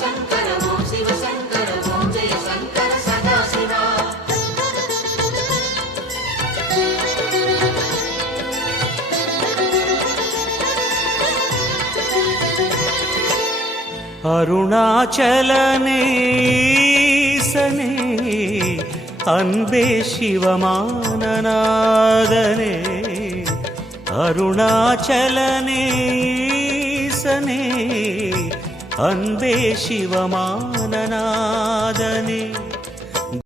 शङ्कर ॐ शिव शङ्कर ॐ जय शङ्कर सदाशिवा அருணாச்சலனே ஈசனே அன்பே சிவமானநாதனே அருணாச்சலனே ஈசனே அன்பே சிவமானநாதனே